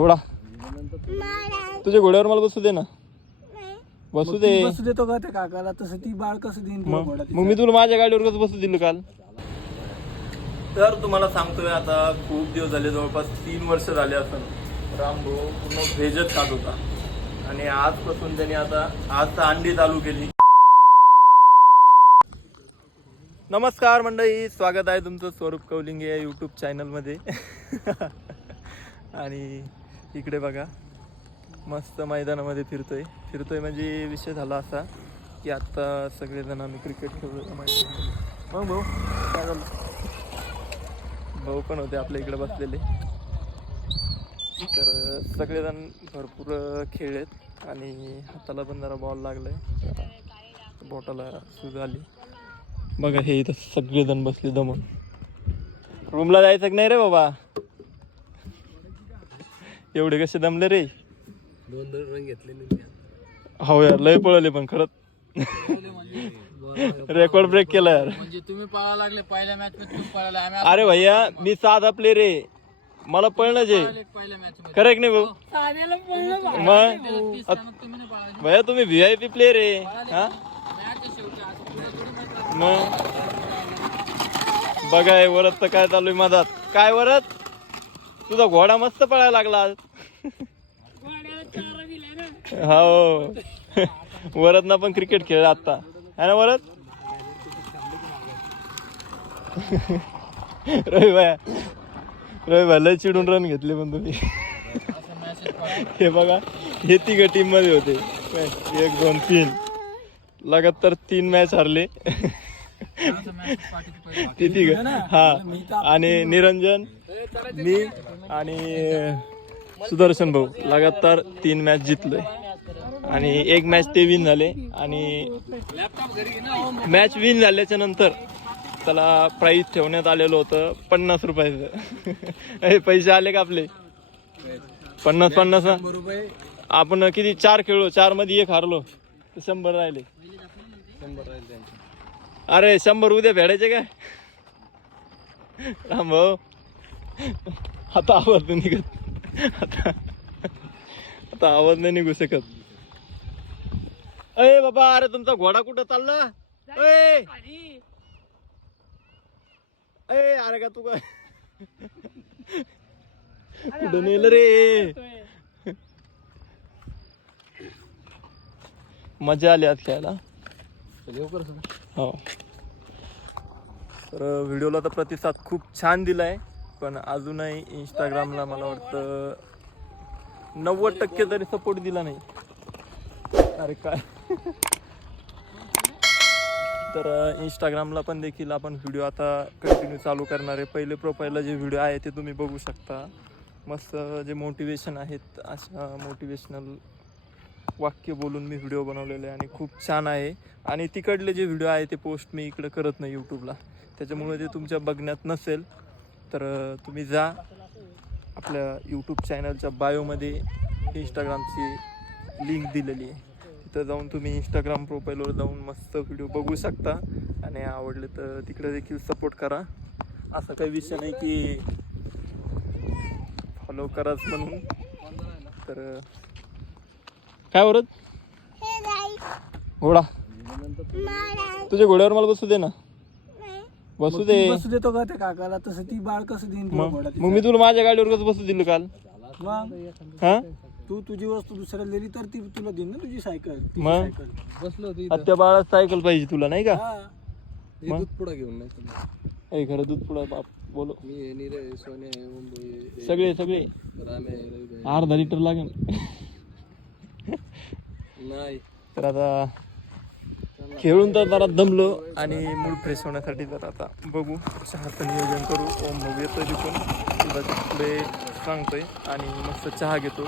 घोडा तुझ्या घोड्यावर मला बसू दे ना. बसू दे. तू बसू देतो का त्या काकाला? तसं ती बाळ कसं देईन मग मी तुला माझ्या गाडीवर कसं बसू दिलं काल. तर तुम्हाला सांगतोय आता खूप दिवस झाले जवळपास तीन वर्ष झाले असं राम भाऊ पूर्ण व्हेजच खात होता. आणि आजपासून त्यांनी आता आज तर अंडी चालू केली. नमस्कार मंडळी स्वागत आहे तुमचं स्वरूप कौलिंगे या यूट्यूब चॅनलमध्ये आणि इकडे बघा. मस्त मैदानामध्ये फिरतोय. फिरतोय म्हणजे विषय झाला असा की आत्ता सगळेजण आम्ही क्रिकेट खेळतो मैदानामध्ये मग भाऊ काय झालं? भाऊ पण होते आपल्या इकडे बसलेले. तर सगळेजण भरपूर खेळलेत आणि हाताला पण जरा बॉल लागलाय. बोटाला सूज आली. बघा हे इथं सगळेजण बसले दमून रूमला जायचं की नाही रे बाबा? एवढे कसे दमले रे? दोन दोन रंग घेतलेले हो यार लय पळले पण खरंच. रेकॉर्ड ब्रेक केला यार. म्हणजे तुम्ही पळायला लागले पहिल्या मॅच मध्ये तुम्ही पळायला आम्ही अरे भैया मी साधा प्लेअर आहे. मला पळणं जे. पहिल्या मॅच मध्ये. खरं की नाही भाऊ. मग? मग तुम्ही नाही पळाले भैया तुम्ही व्ही आय पी प्लेअर आहे. हा? मॅच शेवटी. आज पुढे थोडी match मग? बघाय वरत तर काय चालू आहे मधात काय वरत? तुझा घोडा मस्त पळायला लागला हो. वरत ना पण क्रिकेट खेळ आता है ना वरत रवी भाया रवी भाई लय चिडून रन घेतले पण तुम्ही. हे बघा हे तिघ टीममध्ये होते. एक दोन तीन. लगातार तीन मॅच हरले. ते तिघ हा. आणि निरंजन मी आणि सुदर्शन भाऊ. लगातार तीन मॅच जितलोय. आणि एक मॅच ते विन झाले. आणि मॅच विन झाल्याच्यानंतर त्याला प्राईज ठेवण्यात आलेलं होतं पन्नास रुपयाचं. हे पैसे आले का आपले? पन्नास पन्नास आपण किती? चार खेळलो. चारमध्ये एक हारलो. शंभर राहिले शंभर राहिले. अरे शंभर उद्या फेडायचे काय? राम भाऊ. आता आवाज नाही निघत. आता आता आवाज नाही निघू शकत. अय बाबा अरे तुमचा घोडा कुठं चालला? अय अय अरे का तू काय? कुठं नेलं रे? मजा आली आज खेळायला. लवकर हो. तर व्हिडिओला तर प्रतिसाद खूप छान दिला आहे पण अजूनही इंस्टाग्रामला मला वाटतं नव्वद टक्के तरी सपोर्ट दिला नाही. अरे काय? तर इंस्टाग्रामला पण देखील आपण व्हिडिओ आता कंटिन्यू चालू करणार आहे. पहिले प्रोफाईलला जे व्हिडिओ आहे ते तुम्ही बघू शकता. मस्त जे मोटिवेशन आहेत अशा मोटिवेशनल वाक्य बोलून मी व्हिडिओ बनवलेले आहे आणि खूप छान आहे. आणि तिकडले जे व्हिडिओ आहे ते पोस्ट मी इकडं करत नाही यूट्यूबला त्याच्यामुळे ते तुमच्या बघण्यात नसेल. तर तुम्ही जा आपल्या यूट्यूब चॅनलच्या बायोमध्ये इंस्टाग्रामची लिंक दिलेली आहे. तिथं जाऊन तुम्ही इंस्टाग्राम प्रोफाईलवर जाऊन मस्त व्हिडिओ बघू शकता. आणि आवडले तर तिकडे देखील सपोर्ट करा. असा काही विषय नाही की फॉलो कराच म्हणून. तर काय वरत? घोडा. तुझ्या घोड्यावर मला बसू दे ना. बसू दे. बसू देतो का त्या काकाला? तसं ती बाळ कसं देईन तुला मग घोडा मग मी तुला माझ्या गाडीवर कसं बसू दिलं काल. मग? हा? तू तुझी वस्तू दुसऱ्याला दिली तर ती तुला देईन ना तुझी सायकल. मग? सायकल. बसलो होती आत्या बाळा सायकल पाहिजे तुला नाही का? मग? दूध पुढा घेऊन नाही तुला ए खरं दूध पुढं बाप बोलो. मी आहे आहे आहे, सगळे सगळे. राम आहे रवी आहे. अर्धा लिटर लागेल. नाही. तर आता खेळून तर जरा दमलो आणि मूड फ्रेश होण्यासाठी तर आता बघू चहाचं नियोजन करू. ओम भाऊ येतो तिथून तुला पुढे सांगतोय आणि मस्त चहा घेतो.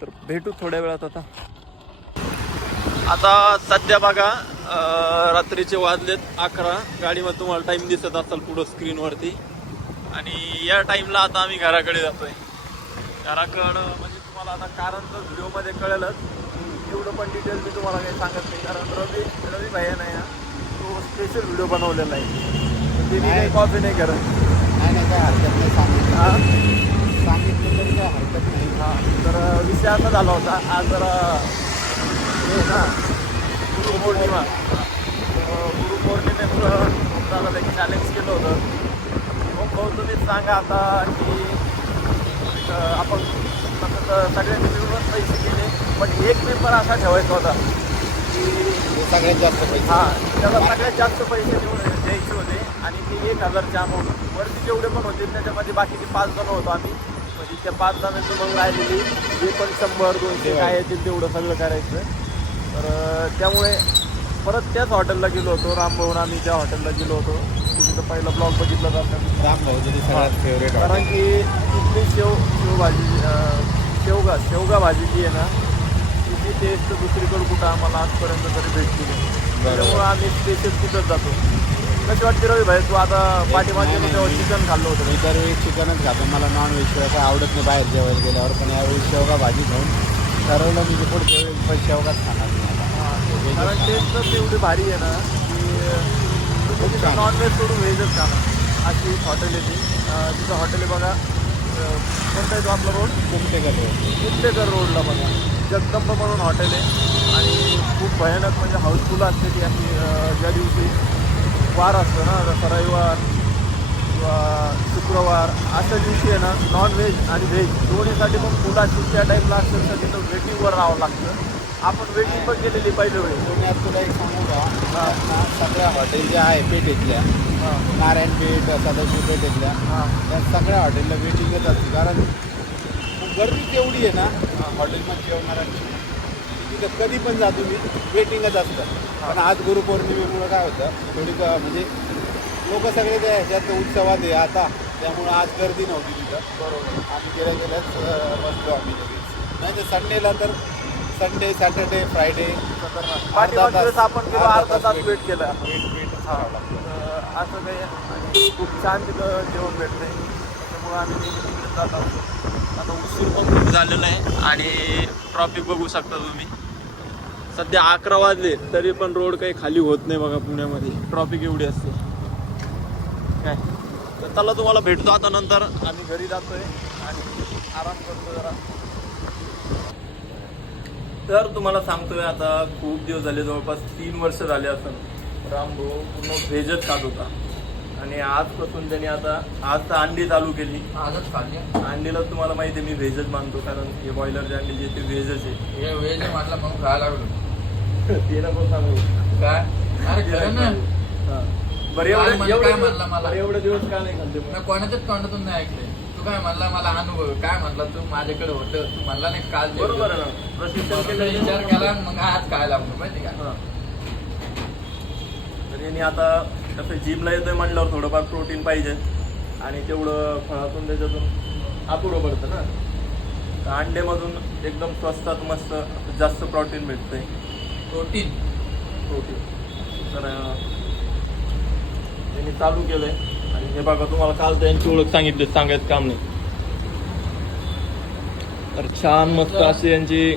तर भेटू थोड्या वेळात आता. आता सध्या बघा रात्रीचे वाजलेत अकरा. गाडीमध्ये तुम्हाला टाईम दिसत असाल पुढं स्क्रीनवरती आणि या टाईमला आता आम्ही घराकडे जातोय. घराकडं तुम्हाला आता कारण तर व्हिडिओमध्ये कळेलच. एवढं पण डिटेल मी तुम्हाला काही सांगत नाही. कारण रवी रवी भाई नाही ना तो स्पेशल व्हिडिओ बनवलेला आहे. ते मी काही कॉपी नाही करत. नाही नाही काय हरकत नाही. सांगितलं हा? सांगितलं तरी काय हरकत असा झाला होता. आज जरा हे ना गुरुपौर्णिमा तर गुरुपौर्णिमेचं दादा एक चॅलेंज केलं होतं. मग भाऊ तुम्ही सांगा आता की आपण तर सगळ्यांनी मिळूनच पैसे केले पण एक पेपर असा ठेवायचा होता की सगळ्यात जास्त पैसे. हा त्याला सगळ्यात जास्त पैसे देऊन द्यायचे होते. आणि ते एक हजारच्या अमाऊंट वरती जेवढे पण होते त्याच्यामध्ये बाकीचे पाच जण होतो आम्ही. म्हणजे त्या पाच जणांची मग राहिलेली जे पण शंभर दोनशे काय येतील तेवढं सगळं करायचं. तर त्यामुळे परत त्याच हॉटेलला गेलो होतो. रामभवन आम्ही त्या हॉटेलला गेलो होतो. तिथं पहिला ब्लॉग बघितला जातो राम भाऊ तुझी सगळ्यात फेवरेट कारण की इथली शेव शेवभाजी शेवगा शेवगा भाजी जी आहे ना तिची टेस्ट दुसरीकडे कुठं आम्हाला आजपर्यंत तरी भेटली नाही. त्याच्यामुळं आम्ही स्पेशल तिथंच जातो. कशी वाटते रवी भाई? तू आता पाठीमागे नाही, तेव्हा नाही. चिकन खाल्लं होतं. मी दरवेळी चिकनच खातो. मला नॉन व्हेज शिवाय काय आवडत नाही बाहेर जेवायला गेल्यावर. पण यावेळी शेवगा भाजी घेऊन ठरवलं मी की पुढच्या वेळी पण शेवगाच खाणार आता. कारण टेस्ट तर एवढी भारी आहे ना की. नॉनव्हेज सोडून व्हेजच खाणार. अशी एक हॉटेल आहे ती. अं, तिथं हॉटेल आहे बघा. कोणता येतो तो आपला रोड कुमटेकर रोड कुमटेकर रोडला बघा. जगदंब म्हणून हॉटेल आहे. आणि खूप भयानक म्हणजे हाऊसफुल असते ती अशी ज्या दिवशी वार असतो ना जसं रविवार किंवा शुक्रवार अशा दिवशी आहे ना नॉन व्हेज आणि व्हेज दोन्हीसाठी पण फुल अशी त्या टाईमला असेल तर तिथं वेटिंगवर राहावं लागतं. आपण वेटिंग पण केलेली पहिल्या वेळेस पुण्यात तुला एक सांगू का? सगळ्या हॉटेल ज्या आहे पेठेतल्या नारायण पेठ सदाशिव पेठेतल्या हां. त्या सगळ्या हॉटेलला वेटिंगच असते कारण गर्दी तेवढी आहे ना हॉटेलमध्ये जेवणाऱ्यांची. तिथं कधी पण जा तुम्ही वेटिंगच असतं. पण आज गुरुपौर्णिमेमुळं काय होतं थोडी क- म्हणजे लोक सगळे त्या ह्याच्यात उत्सवात आहे आता. त्यामुळं आज गर्दी नव्हती तिथं. बरोबर. आम्ही गेल्या गेल्याच अं, बसलो आम्ही लगेच. नाही तर संडेला तर संडे सॅटर्डे फ्रायडे पाठीमागच्या वेळेस आपण गेलो अर्धा तास वेट केला. वेट वेटच करावं लागतं अं, असं काही आणि खूप छान तिथं जेवण भेटते त्यामुळे आम्ही नेहमी तिकडे जात असतो आता उशीर पण खूप झालेला आहे आणि ट्रॉफिक बघू शकता तुम्ही. सध्या अकरा वाजले तरी पण रोड काही खाली होत नाही बघा पुण्यामध्ये. ट्रॉफिक एवढी असते. काय? तर चला तुम्हाला भेटतो आता नंतर. आम्ही घरी जातोय आणि आराम करतो जरा. तर तुम्हाला सांगतोय आता खूप दिवस झाले जवळपास तीन वर्ष झाले असं रामभाऊ पूर्ण व्हेजच खात होता. आणि आजपासून त्यांनी आता आज तर अंडी चालू केली. आजच खाल्ली. अंडीला तुम्हाला माहिती आहे मी व्हेजच मानतो कारण हे बॉयलरचे अंडी जे ते व्हेजच आहे. हे वेज म्हटलं मग खायला लागलो. ते नको सांगू. काय? ना. हा. बरं काय एवढे एवढे म्हणला मला? बरं, एवढे दिवस का नाही खाल्ले कोणाच्याच तोंडातून नाही ऐकले तू काय म्हणला मला अनुभव. काय म्हणला तू? माझ्याकडे होतं. तू म्हणला नाही काल. बरोबर आहे ना. प्रशिक्षण म्हणून केलं विचार केला आणि मग आज खायला लागलो माहिती का? हा. तर यांनी आता कसं जिमला येतोय म्हणल्यावर थोडंफार प्रोटीन पाहिजे. आणि तेवढं फळातून त्याच्यातून अपुरं पडतं ना. तर अंड्यामधून एकदम स्वस्तात मस्त जास्त प्रोटीन भेटतंय. प्रोटीन प्रोटीन तर अं, त्यांनी चालू केलंय. हे बघा तुम्हाला काल त्यांची ओळख सांगितली सांगायचं काम नाही. तर छान मस्त अशी यांची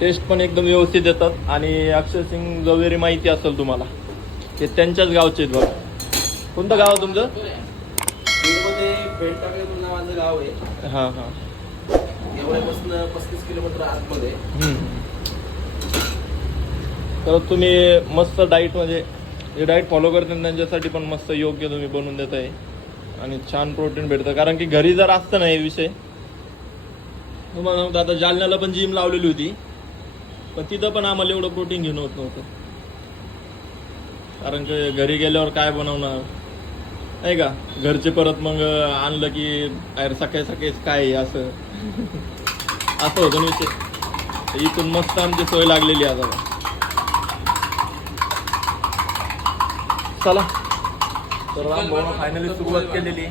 टेस्ट पण एकदम व्यवस्थित येतात आणि अक्षय सिंग जवेरी माहिती असेल तुम्हाला ते त्यांच्याच गावचे आहेत बघा. कोणतं गाव आहे तुमचं? माझं गाव आहे. हां हां. एवढ्यापासून पस्तीस किलोमीटर आतमध्ये. तर तुम्ही मस्त डाईट म्हणजे जे डाईट फॉलो करतात त्यांच्यासाठी पण मस्त योग्य तुम्ही बनवून देत आहे आणि छान प्रोटीन भेटतं. कारण की घरी जर असतं ना हे विषय तुम्हाला सांगतो आता जालन्याला पण जिम लावलेली होती. पण तिथं पण आम्हाला एवढं प्रोटीन घेणं होत नव्हतं. कारण की घरी गेल्यावर काय बनवणार? नाही का? घरचे परत मग आणलं की अरे सकाळी सकाळीच काय आहे असं? असं होतं ना विषय. इथून मस्त आमची सोय लागलेली आहे आता. चला. तर राम फायनली सुरुवात केलेली.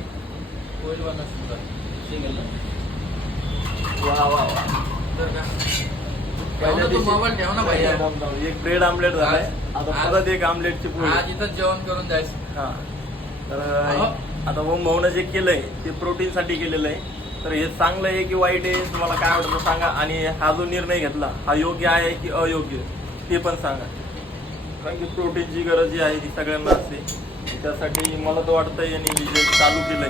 वा वा वा एक ब्रेड आमलेट झालाय. आता परत एक आमलेटची पोळी. इथं जेवण करून जायचं. हा. तर. आता ओम भाऊनं जे केलंय ते प्रोटीन साठी केलेलं आहे. तर हे चांगलं आहे की वाईट आहे तुम्हाला काय वाटतं सांगा. आणि हा जो निर्णय घेतला हा योग्य आहे की अयोग्य ते पण सांगा. कारण की प्रोटीनची गरज जी आहे ती सगळ्यांना असते. त्यासाठी मला तर वाटतं यांनी जे चालू केलंय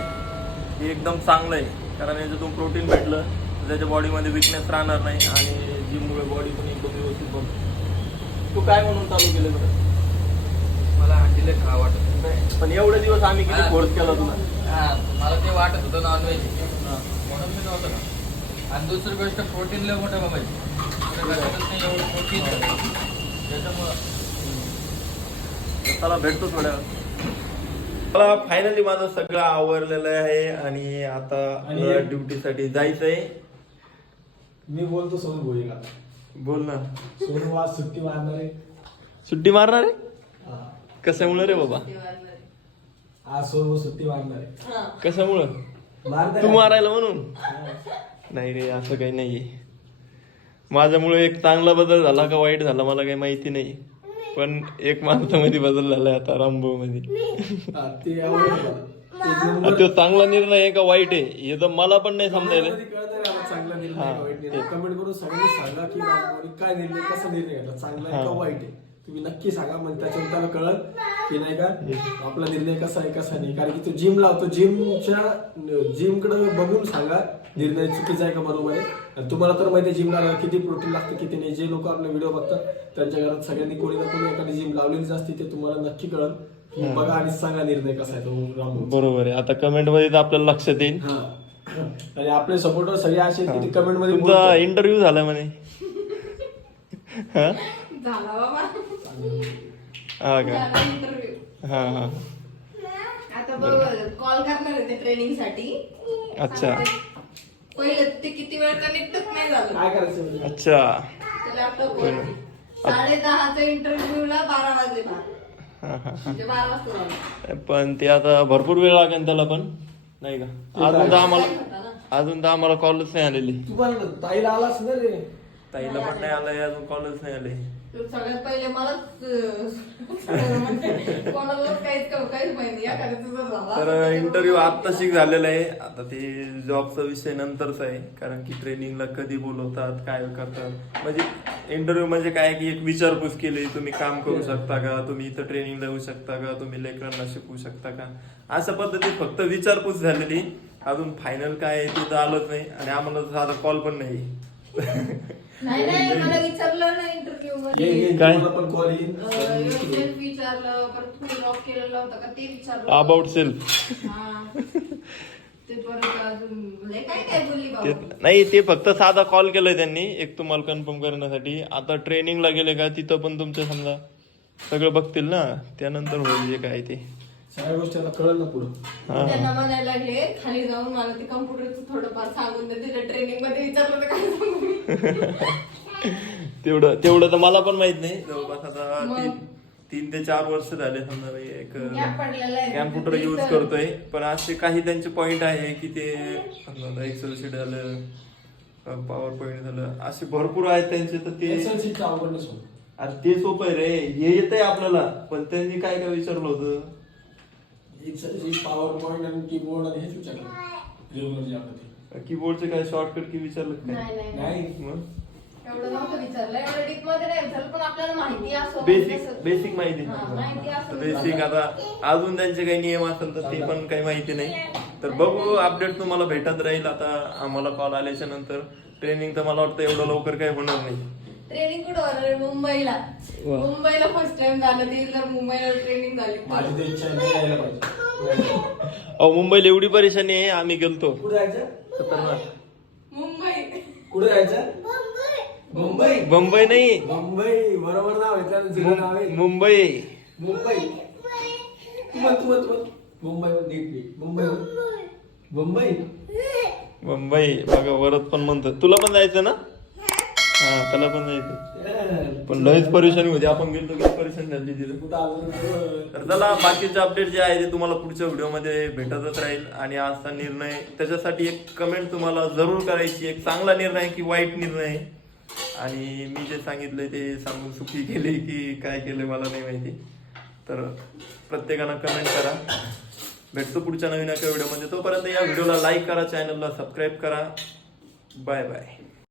हे एकदम चांगलं आहे. कारण याच्यातून प्रोटीन भेटलं त्याच्या बॉडीमध्ये विकनेस राहणार नाही आणि जिममुळे बॉडी पण एकदम व्यवस्थित बनते. तू काय म्हणून चालू केलं बरं? मला हंडीला खा वाटत नाही, पण एवढे दिवस आम्ही किती. फोर्स केला तुला? मला ते वाटत होतं नॉनव्हेज म्हणून मी नव्हतं ना. आणि दुसरी गोष्ट प्रोटीन लय मोठं एवढं प्रोटीन त्याच्यामुळं चला भेटतो थोड्या. मला फायनली माझं सगळं आवरलेलं आहे आणि आता आणि- ड्युटीसाठी जायचंय. मी बोलतो सोनू भोईला बोल ना. सोनू आज सुट्टी मारणार आहे. सुट्टी मारणार आहे? हा. कशामुळे रे बाबा? आज सोनू सुट्टी मारणार आहे. कशामुळं? मारणार तू. मारायला म्हणून? नाही रे असं काही नाहीये. माझ्यामुळे एक चांगला बदल झाला का वाईट झाला मला काही माहिती नाही. पण एक माणसामध्ये बदल झालाय आता रामभाऊ मध्ये हा, ते चांगला निर्णय आहे का वाईट आहे? हे तर मला पण नाही समजायला. चांगला निर्णय तुम्ही नक्की सांगा म्हणजे त्याच्यावर त्याला कळत की नाही का? आपला निर्णय कसा आहे कसा नाही? कारण की तो जिम लावतो जिमच्या जिमकडे बघून सांगा निर्णय चुकीचा आहे का बरोबर आहे? तुम्हाला तर माहिती आहे जिमला किती प्रोटीन लागतं किती नाही. जे लोक आपले व्हिडिओ बघतात त्यांच्या घरात सगळ्यांनी कोणी ना कोणी एखादी जिम लावलेलीच असते ते तुम्हाला नक्की कळत बघा आणि सांगा निर्णय कसा आहे तो बरोबर आहे. आता कमेंटमध्ये तर आपल्याला लक्षात येईल. हा. आणि आपले सपोर्टर सगळे असे की ते कमेंटमध्ये. इंटरव्ह्यू झाला म्हणे. हा झाला बाबा. हा का? हा हा. आता बघ कॉल करणार आहे ते ट्रेनिंगसाठी. अच्छा. पहिले ते किती वेळ तर नीटच नाही झालं. म्हणजे? अच्छा. लॅपटॉप साडे दहाचा इंटरव्ह्यू ला बारा वाजले. हा हा म्हणजे बारा वाजता झालं. पण ते आता भरपूर वेळ लागेल त्याला पण. नाही का? अजून तर आम्हाला अजून तर आम्हाला कॉलच नाही आलेली. तू पण ताईला आलास ना रे. ताईला पण नाही आलाय अजून कॉलच नाही आले तर सगळ्यात पहिले मलाच काहीच काहीच माहिती झाला. तर इंटरव्ह्यू आत्ताशिक झालेला आहे. आता ते जॉबचा विषय नंतरचा आहे. कारण की ट्रेनिंगला कधी बोलवतात काय करतात. म्हणजे इंटरव्ह्यू म्हणजे काय की एक विचारपूस केली तुम्ही काम करू शकता का? तुम्ही इथं ट्रेनिंगला येऊ शकता का? तुम्ही लेकरांना शिकवू शकता का? अशा पद्धतीत फक्त विचारपूस झालेली. अजून फायनल काय आहे ते तर आलंच नाही. आणि आम्हाला साधा कॉल पण नाही. नाही नाही मला विचारलं ना इंटरव्ह्यू ये- मध्ये. ये, काय? तुम्हाला पण कॉल येईल. अं, योजनेत विचारलं परत तुम्ही लॉक केलेलं होतं का ते विचारलं अबाउट सेल्फ हा. ते परत अजून लय काय काय बोलली ते बाबा नाही ते फक्त साधा कॉल केलाय त्यांनी एक तुम्हाला कन्फर्म करण्यासाठी. आता ट्रेनिंगला गेले का तिथं पण तुमचं समजा सगळं बघतील ना. त्यानंतर होईल जे काय ते. सगळ्या गोष्टी आता कळलं ना पुढं हा. त्यांना म्हणायला लागले खाली जाऊन मला ते कम्प्युटरचं थोडंफार सांगून दे तिच्या ट्रेनिंगमध्ये विचारलं तर काय सांगू मी? तेवढं तेवढं तर मला पण माहीत नाही जवळपास आता? तीन तीन ते चार वर्ष झाले समजा मी एक Gap पडलेला आहे. कॅम्प्युटर यूज करतोय पण असे काही त्यांचे पॉइंट आहे की ते एक्सेल शीट झालं पॉवर पॉइंट झालं असे भरपूर आहेत त्यांचे तर ते चं अवघड अरे ते सोपं आहे रे हे येत आहे आपल्याला पण त्यांनी काय काय विचारलं होतं पॉवर पॉईंट आणि कीबोर्ड आणि हेच विचारलं. रेग्युलर जे आपलं ते. कीबोर्डचे काय शॉर्टकट की विचारलं काय? नाही नाही. एवढं नव्हतं विचारलं. एवढं डीपमध्ये नाही विचारलं पण आपल्याला माहिती असो बेसिक कसं- बेसिक माहिती. हा, माहिती असो बेसिक आता अजून त्यांचे काही नियम असेल तर ते पण काही माहिती नाही. तर बघू अपडेट तुम्हाला भेटत राहील. आता आम्हाला कॉल आल्याच्यानंतर. ट्रेनिंग तर मला वाटतं एवढं लवकर काही होणार नाही. ट्रेनिंग कुठं होणार? मुंबईला. वा. मुंबईला फर्स्ट टाइम झालं ती जर मुंबईला ट्रेनिंग झाली. तर- माझी तर इच्छा आहे नाही यायला पाहिजे. अहो मुंबईला एवढी परेशानी आहे आम्ही गेलतो. कुठे जायचं? खतरनाक. मुंबई. कुठे जायचं? मुंबई. मुंबई. नाही. मुंबई. बरोबर नाव आहे त्याचं जिल्हा नाव आहे. मुंबई. मुंबई. मुंबई. म्हण, नीट नीट. मुंबई. मुंबई. मुंबई. बघा वरत पण म्हणतो तुला पण जायचं ना? हा त्याला पण जायचं पण लयच परेशानी होती. आपण गेलो किती परेशान झाली तिथं. तर चला बाकीचे अपडेट जे आहे ते तुम्हाला पुढच्या व्हिडिओमध्ये भेटतच राहील. आणि आजचा निर्णय त्याच्यासाठी एक कमेंट तुम्हाला जरूर करायची एक चांगला निर्णय की वाईट निर्णय आणि मी जे सांगितलंय ते सांगून सुखी केले की काय केलं मला नाही माहिती. तर प्रत्येकानं कमेंट करा. भेटतो पुढच्या नवीन एका व्हिडिओमध्ये तोपर्यंत या व्हिडिओला लाईक करा चॅनलला सबस्क्राईब करा. Bye bye